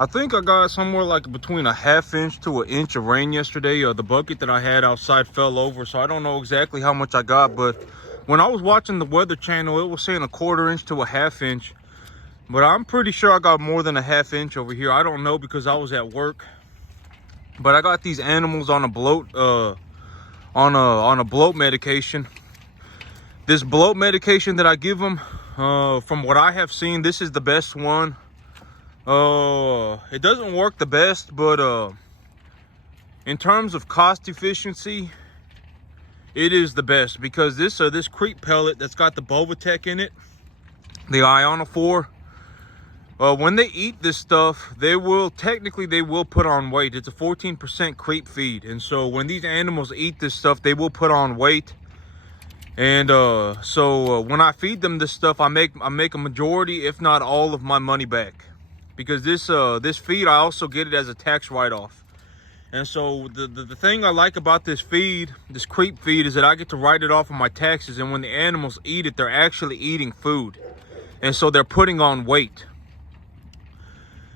I think I got somewhere like between a ½ inch to an inch of rain yesterday. The bucket that I had outside fell over, so I don't know exactly how much I got, but when I was watching the Weather Channel, it was saying a ½ inch to a ½ inch. But I'm pretty sure I got more than a ½ inch over here. I don't know because I was at work. But I got these animals on a bloat, on a bloat medication. This bloat medication that I give them, from what I have seen, this is the best one. It doesn't work the best, but in terms of cost efficiency, it is the best, because this creep pellet that's got the Bovatech in it, the ionophore, when they eat this stuff, they will put on weight. It's a 14% creep feed, and so when these animals eat this stuff, they will put on weight. And so when I feed them this stuff, I make a majority, if not all, of my money back, because this feed, I also get it as a tax write-off. And so the thing I like about this feed, this creep feed, is that I get to write it off of my taxes, and when the animals eat it, they're actually eating food, and so they're putting on weight.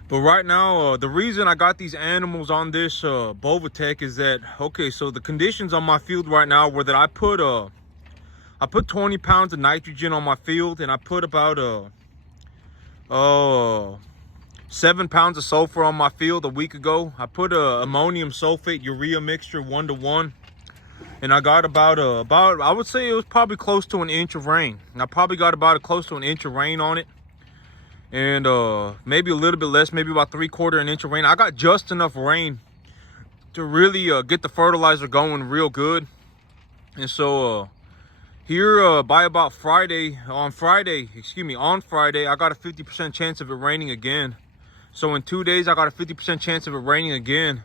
But right now, the reason I got these animals on this Bovatech is that, okay, so the conditions on my field right now were that I put 20 pounds of nitrogen on my field, and I put about 7 pounds of sulfur on my field a week ago. I put a ammonium sulfate urea mixture 1-to-1, and I got about I would say it was probably close to an inch of rain. I probably got about close to an inch of rain on it, and maybe a little bit less, maybe about 3/4 an inch of rain. I got just enough rain to really get the fertilizer going real good. And so here by about on Friday, I got a 50% chance of it raining again. So in 2 days, I got a 50% chance of it raining again.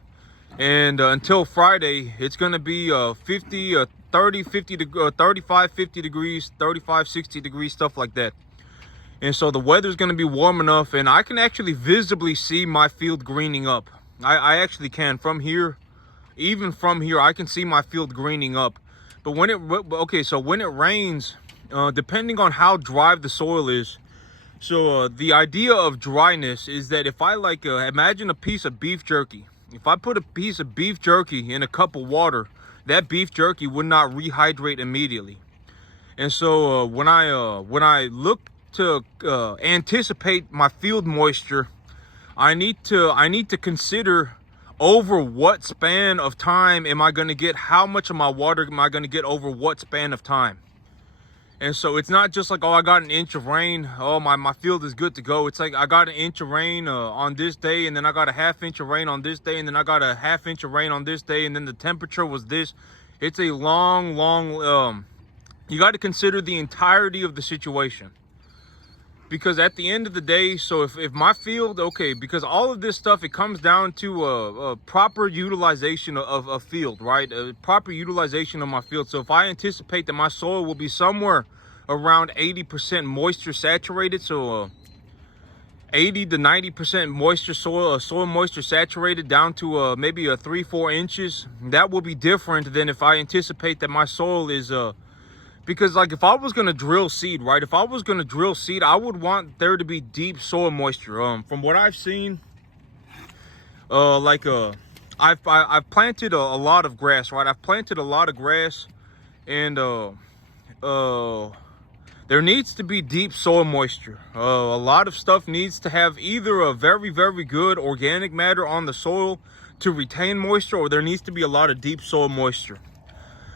And until Friday, it's going to be 35, 50 degrees, 35, 60 degrees, stuff like that. And so the weather's going to be warm enough, and I can actually visibly see my field greening up. I actually can. From here, even from here, I can see my field greening up. But when it rains, depending on how dry the soil is, so the idea of dryness is that if I imagine a piece of beef jerky. If I put a piece of beef jerky in a cup of water, that beef jerky would not rehydrate immediately. And so when I look to anticipate my field moisture, I need to consider over what span of time am I going to get, how much of my water am I going to get over what span of time. And so it's not just like, oh, I got an inch of rain, oh, my field is good to go. It's like I got an inch of rain on this day, and then I got a ½ inch of rain on this day, and then I got a ½ inch of rain on this day, and then the temperature was this. It's a long you got to consider the entirety of the situation. Because at the end of the day, so if my field, okay, because all of this stuff, it comes down to a proper utilization of a field, right? A proper utilization of my field. So if I anticipate that my soil will be somewhere around 80% moisture saturated, so 80 to 90% moisture soil moisture saturated down to maybe 3-4 inches, that will be different than if I anticipate that my soil is because like if I was going to drill seed, right? If I was going to drill seed, I would want there to be deep soil moisture. From what I've seen, I've planted a lot of grass, right? I've planted a lot of grass, and there needs to be deep soil moisture. A lot of stuff needs to have either a very, very good organic matter on the soil to retain moisture, or there needs to be a lot of deep soil moisture.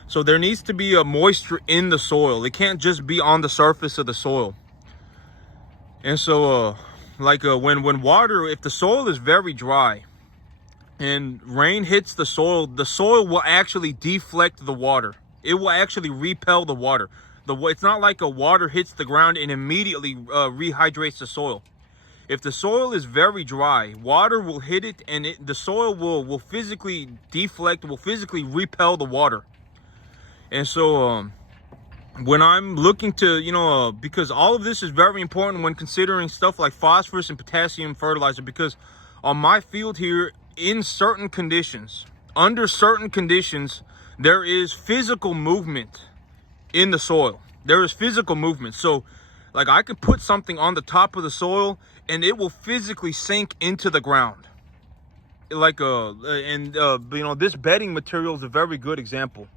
So there needs to be a moisture in the soil. It can't just be on the surface of the soil. And so when water, if the soil is very dry and rain hits the soil will actually deflect the water. It will actually repel the water. It's not like a water hits the ground and immediately rehydrates the soil. If the soil is very dry, water will hit it, and the soil will physically deflect, will physically repel the water. And so when I'm looking to, because all of this is very important when considering stuff like phosphorus and potassium fertilizer, because on my field here, in certain conditions, under certain conditions, there is physical movement in the soil. There is physical movement. So like I could put something on the top of the soil and it will physically sink into the ground. Like this bedding material is a very good example.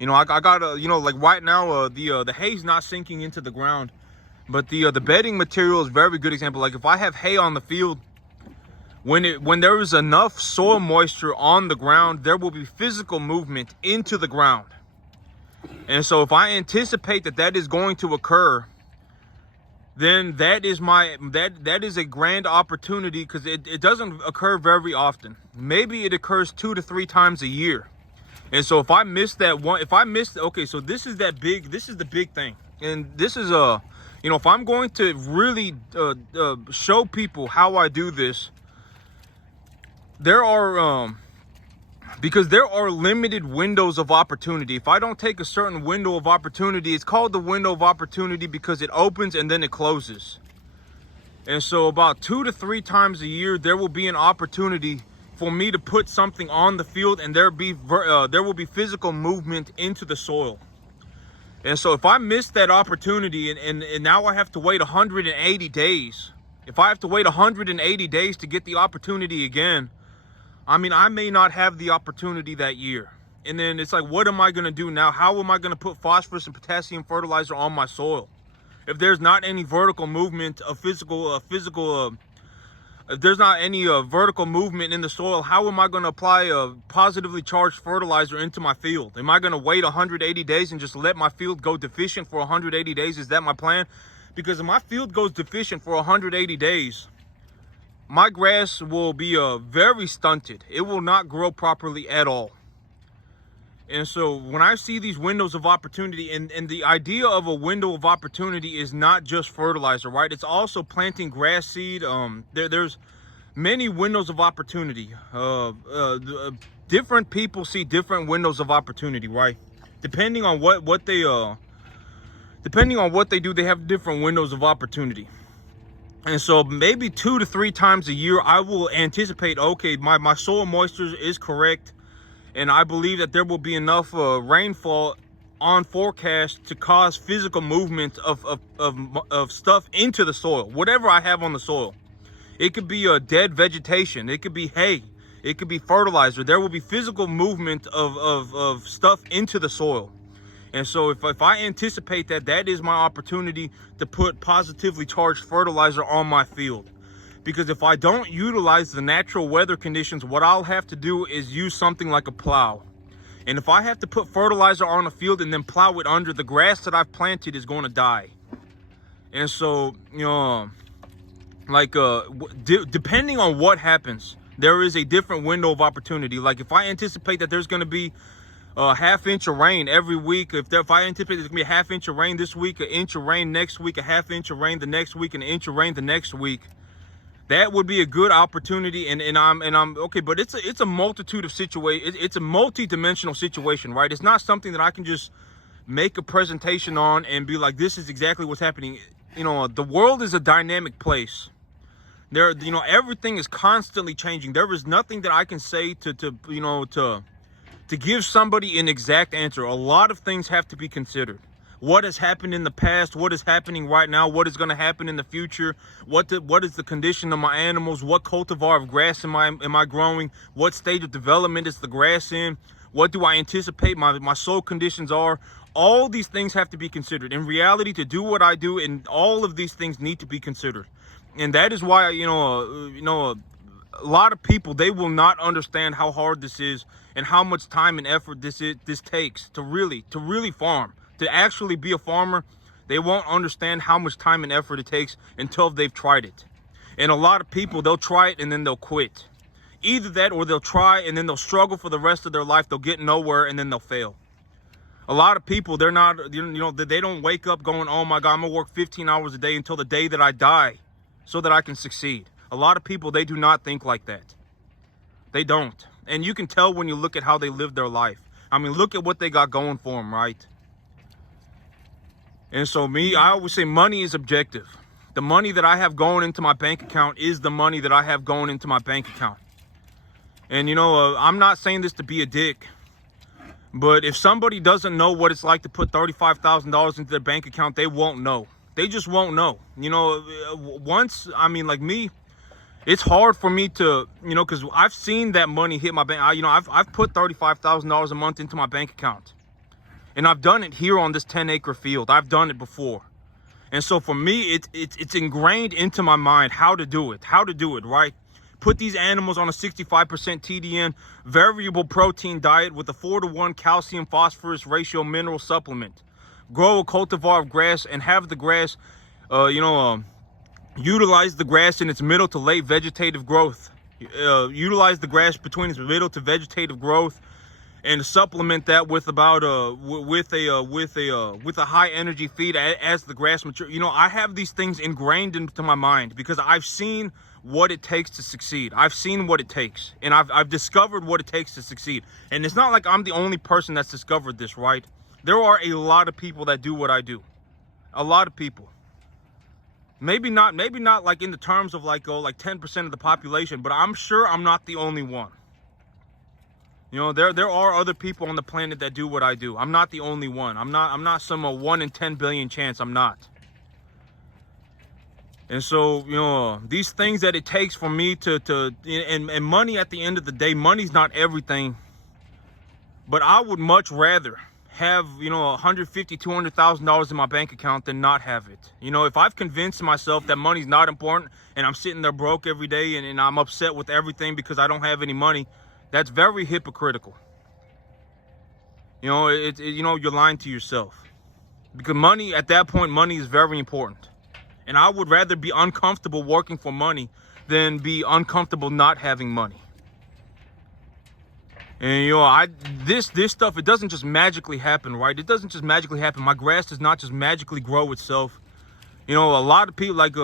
I got like right now the hay's not sinking into the ground, but the bedding material is a very good example. Like if I have hay on the field, when there is enough soil moisture on the ground, there will be physical movement into the ground. And so if I anticipate that is going to occur, then that is a grand opportunity, because it doesn't occur very often. Maybe it occurs 2 to 3 times a year. And so if I miss that one, okay, so this is the big thing. And this is if I'm going to really show people how I do this, there are because there are limited windows of opportunity. If I don't take a certain window of opportunity, it's called the window of opportunity because it opens and then it closes. And so about 2 to 3 times a year, there will be an opportunity for me to put something on the field, and there will be physical movement into the soil. And so if I miss that opportunity, and now I have to wait 180 days, if I have to wait 180 days to get the opportunity again, I mean, I may not have the opportunity that year. And then it's like, what am I going to do now? How am I going to put phosphorus and potassium fertilizer on my soil if there's not any vertical movement of if there's not any vertical movement in the soil? How am I going to apply a positively charged fertilizer into my field? Am I going to wait 180 days and just let my field go deficient for 180 days? Is that my plan? Because if my field goes deficient for 180 days, my grass will be very stunted. It will not grow properly at all. And so when I see these windows of opportunity, and the idea of a window of opportunity is not just fertilizer, right? It's also planting grass seed. There's many windows of opportunity. Different people see different windows of opportunity, right? Depending on what they do, they have different windows of opportunity. And so maybe 2 to 3 times a year, I will anticipate, okay, my soil moisture is correct, and I believe that there will be enough rainfall on forecast to cause physical movement of stuff into the soil, whatever I have on the soil. It could be dead vegetation. It could be hay. It could be fertilizer. There will be physical movement of stuff into the soil. And so if I anticipate that is my opportunity to put positively charged fertilizer on my field. Because if I don't utilize the natural weather conditions, what I'll have to do is use something like a plow. And if I have to put fertilizer on a field and then plow it under, the grass that I've planted is going to die. And so, depending on what happens, there is a different window of opportunity. Like if I anticipate that there's going to be a half-inch of rain every week, if I anticipate there's gonna be a half-inch of rain this week, an inch of rain next week, a half-inch of rain the next week, and an inch of rain the next week, that would be a good opportunity. And I'm okay. But it's a multitude of situations. It's a multi-dimensional situation, right? It's not something that I can just make a presentation on and be like, this is exactly what's happening. The world is a dynamic place. Everything is constantly changing. There is nothing that I can say to give somebody an exact answer. A lot of things have to be considered. What has happened in the past, what is happening right now, what is going to happen in the future, what is the condition of my animals, what cultivar of grass am I growing, what stage of development is the grass in, what do I anticipate my soil conditions are. All these things have to be considered. In reality, to do what I do, and all of these things need to be considered. And that is why, a lot of people, they will not understand how hard this is and how much time and effort this takes to really farm, to actually be a farmer. They won't understand how much time and effort it takes until they've tried it. And a lot of people, they'll try it and then they'll quit. Either that, or they'll try and then they'll struggle for the rest of their life. They'll get nowhere and then they'll fail. A lot of people, they're not, they don't wake up going, oh my God, I'm gonna work 15 hours a day until the day that I die so that I can succeed. A lot of people, they do not think like that. They don't. And you can tell when you look at how they live their life. I mean, look at what they got going for them, right? And so I always say money is objective. The money that I have going into my bank account is the money that I have going into my bank account. And, I'm not saying this to be a dick, but if somebody doesn't know what it's like to put $35,000 into their bank account, they won't know. They just won't know. You know, once, I mean, like me, it's hard for me to, you know, because I've seen that money hit my bank. You know, I've put $35,000 a month into my bank account. And I've done it here on this 10-acre field. I've done it before. And so for me, it's ingrained into my mind how to do it, right? Put these animals on a 65% TDN variable protein diet with a 4-to-1 calcium phosphorus ratio mineral supplement. Grow a cultivar of grass and have the grass, utilize the grass in its middle to late vegetative growth. Utilize the grass between its middle to vegetative growth, and supplement that with about with a high energy feed as the grass matures. You know, I have these things ingrained into my mind because I've seen what it takes to succeed. I've seen what it takes, and I've discovered what it takes to succeed. And it's not like I'm the only person that's discovered this, right? There are a lot of people that do what I do. A lot of people. Maybe not like in the terms of like 10% of the population, but I'm sure I'm not the only one. You know, there are other people on the planet that do what I do. I'm not the only one. I'm not some 1 in 10 billion chance. I'm not. And so, you know, these things that it takes for me and money at the end of the day, money's not everything. But I would much rather have, you know, $150,000, $200,000 in my bank account than not have it. You know, if I've convinced myself that money's not important and I'm sitting there broke every day and I'm upset with everything because I don't have any money, that's very hypocritical. You know, you know, you're lying to yourself. Because money, at that point, money is very important. And I would rather be uncomfortable working for money than be uncomfortable not having money. And, you know, this stuff, it doesn't just magically happen, right? It doesn't just magically happen. My grass does not just magically grow itself. You know, a lot of people, like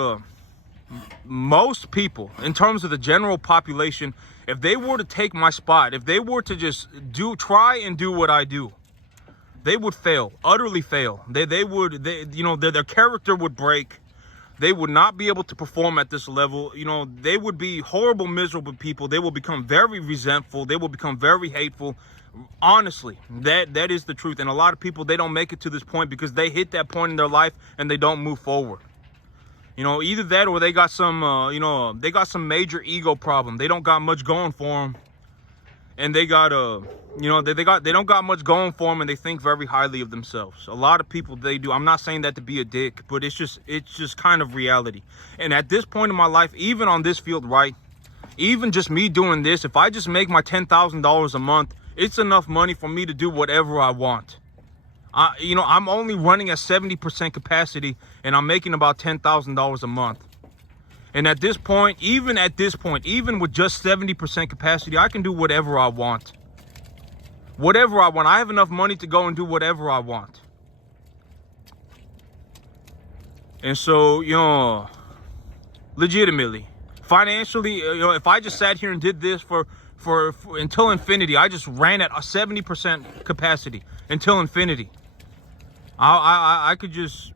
most people, in terms of the general population, if they were to take my spot, if they were to just try and do what I do, they would fail, utterly fail. They would, you know, their character would break. They would not be able to perform at this level. You know, they would be horrible, miserable people. They will become very resentful. They will become very hateful. Honestly, that is the truth. And a lot of people, they don't make it to this point because they hit that point in their life and they don't move forward. You know, either that or they got some, you know, they got some major ego problem. They don't got much going for them. And they got, you know, they don't got much going for them, and they think very highly of themselves. A lot of people, they do. I'm not saying that to be a dick, but it's just kind of reality. And at this point in my life, even on this field, right, even just me doing this, if I just make my $10,000 a month, it's enough money for me to do whatever I want. You know, I'm only running at 70% capacity, and I'm making about $10,000 a month. And at this point, even with just 70% capacity, I can do whatever I want. Whatever I want. I have enough money to go and do whatever I want. And so, you know, legitimately, financially, you know, if I just sat here and did this for until infinity, I just ran at a 70% capacity until infinity, I could just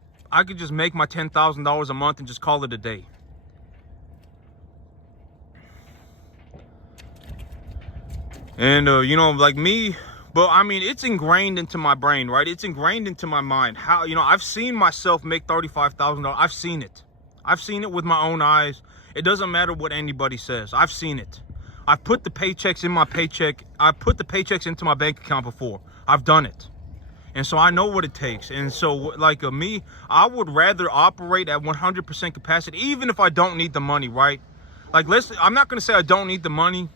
make my $10,000 a month and just call it a day. And, you know, like me, but I mean, it's ingrained into my brain, right? It's ingrained into my mind. How, you know, I've seen myself make $35,000. I've seen it. I've seen it with my own eyes. It doesn't matter what anybody says. I've seen it. I've put the paychecks in my paycheck. I put the paychecks into my bank account before. I've done it. And so I know what it takes. And so like me, I would rather operate at 100% capacity, even if I don't need the money, right? Like, I'm not going to say I don't need the money.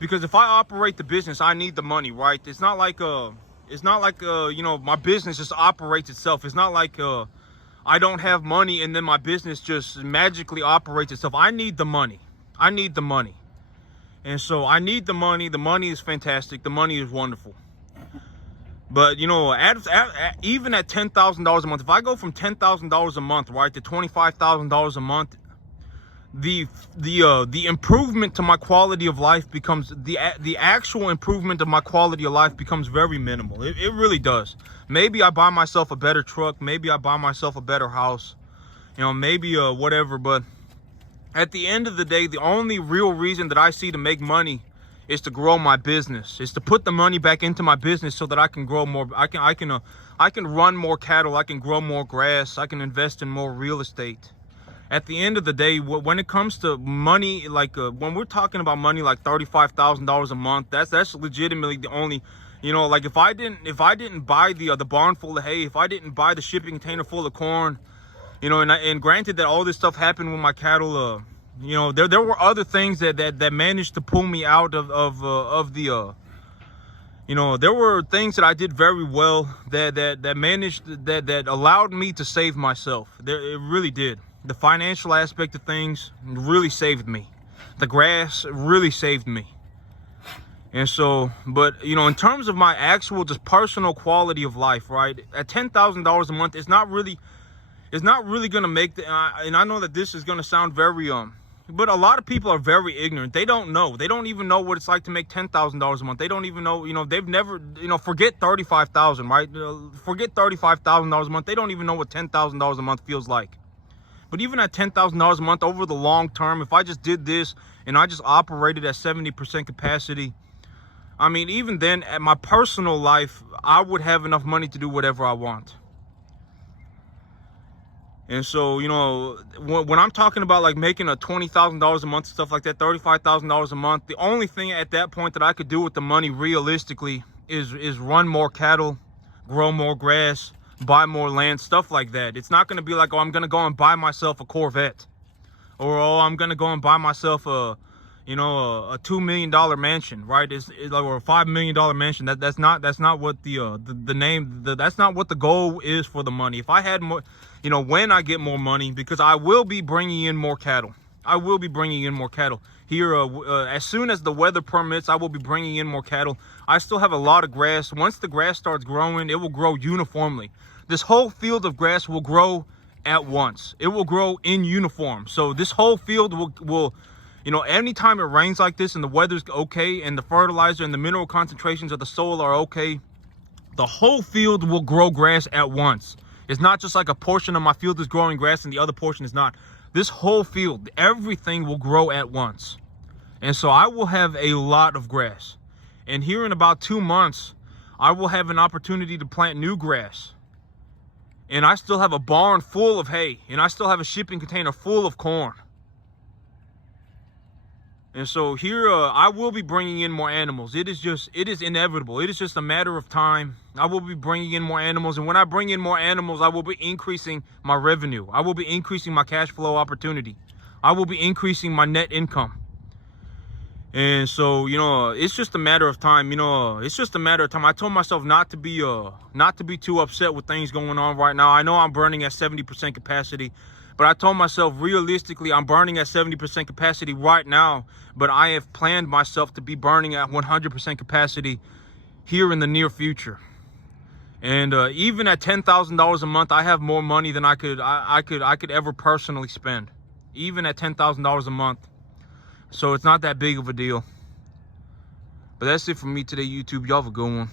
Because if I operate the business, I need the money, right? It's not like you know, my business just operates itself. It's not like I don't have money and then my business just magically operates itself. I need the money. I need the money. And so I need the money. The money is fantastic. The money is wonderful. But, you know, even at $10,000 a month, if I go from $10,000 a month, right, to $25,000 a month, the improvement to my quality of life becomes, the actual improvement of my quality of life becomes very minimal. It really does. Maybe I buy myself a better truck. Maybe I buy myself a better house. You know, maybe whatever. But at the end of the day, the only real reason that I see to make money is to grow my business. Is to put the money back into my business so that I can grow more. I can run more cattle. I can grow more grass. I can invest in more real estate. At the end of the day, when it comes to money, like when we're talking about money like $35,000 a month, that's legitimately the only, you know, like if I didn't buy the barn full of hay, if I didn't buy the shipping container full of corn, you know, and granted that all this stuff happened with my cattle, you know, there were other things that managed to pull me out of the you know, there were things that I did very well that managed that allowed me to save myself. It really did. The financial aspect of things really saved me. The grass really saved me. And so, but you know, in terms of my actual just personal quality of life, right? At $10,000 a month, it's not really gonna make the. And I know that this is gonna sound very but a lot of people are very ignorant. They don't know. They don't even know what it's like to make $10,000 a month. They don't even know. You know, they've never. You know, forget $35,000, right? Forget $35,000 a month. They don't even know what $10,000 a month feels like. But even at $10,000 a month over the long term, if I just did this and I just operated at 70% capacity, I mean, even then, at my personal life, I would have enough money to do whatever I want. And so, you know, when I'm talking about like making a $20,000 a month, stuff like that, $35,000 a month, the only thing at that point that I could do with the money realistically is run more cattle, grow more grass, buy more land, stuff like that. It's not going to be like, oh, I'm going to go and buy myself a Corvette, or oh, I'm going to go and buy myself a, you know, a $2 million mansion, right? It's like, or a $5 million mansion. That's not what that's not what the goal is for the money. If I had more, you know, when I get more money, because I will be bringing in more cattle. I will be bringing in more cattle here. As soon as the weather permits, I will be bringing in more cattle. I still have a lot of grass. Once the grass starts growing, it will grow uniformly. This whole field of grass will grow at once. It will grow in uniform. So this whole field will, you know, anytime it rains like this and the weather's okay and the fertilizer and the mineral concentrations of the soil are okay, the whole field will grow grass at once. It's not just like a portion of my field is growing grass and the other portion is not. This whole field, everything will grow at once. And so I will have a lot of grass. And here in about 2 months, I will have an opportunity to plant new grass. And I still have a barn full of hay. And I still have a shipping container full of corn. And so here, I will be bringing in more animals. It is inevitable. It is just a matter of time. I will be bringing in more animals. And when I bring in more animals, I will be increasing my revenue. I will be increasing my cash flow opportunity. I will be increasing my net income. And so, you know, it's just a matter of time. You know, it's just a matter of time. I told myself not to be too upset with things going on right now. I know I'm burning at 70% capacity, but I told myself realistically, I'm burning at 70% capacity right now, but I have planned myself to be burning at 100% capacity here in the near future. And even at $10,000 a month, I have more money than I could ever personally spend, even at $10,000 a month. So it's not that big of a deal. But that's it for me today, YouTube. Y'all have a good one.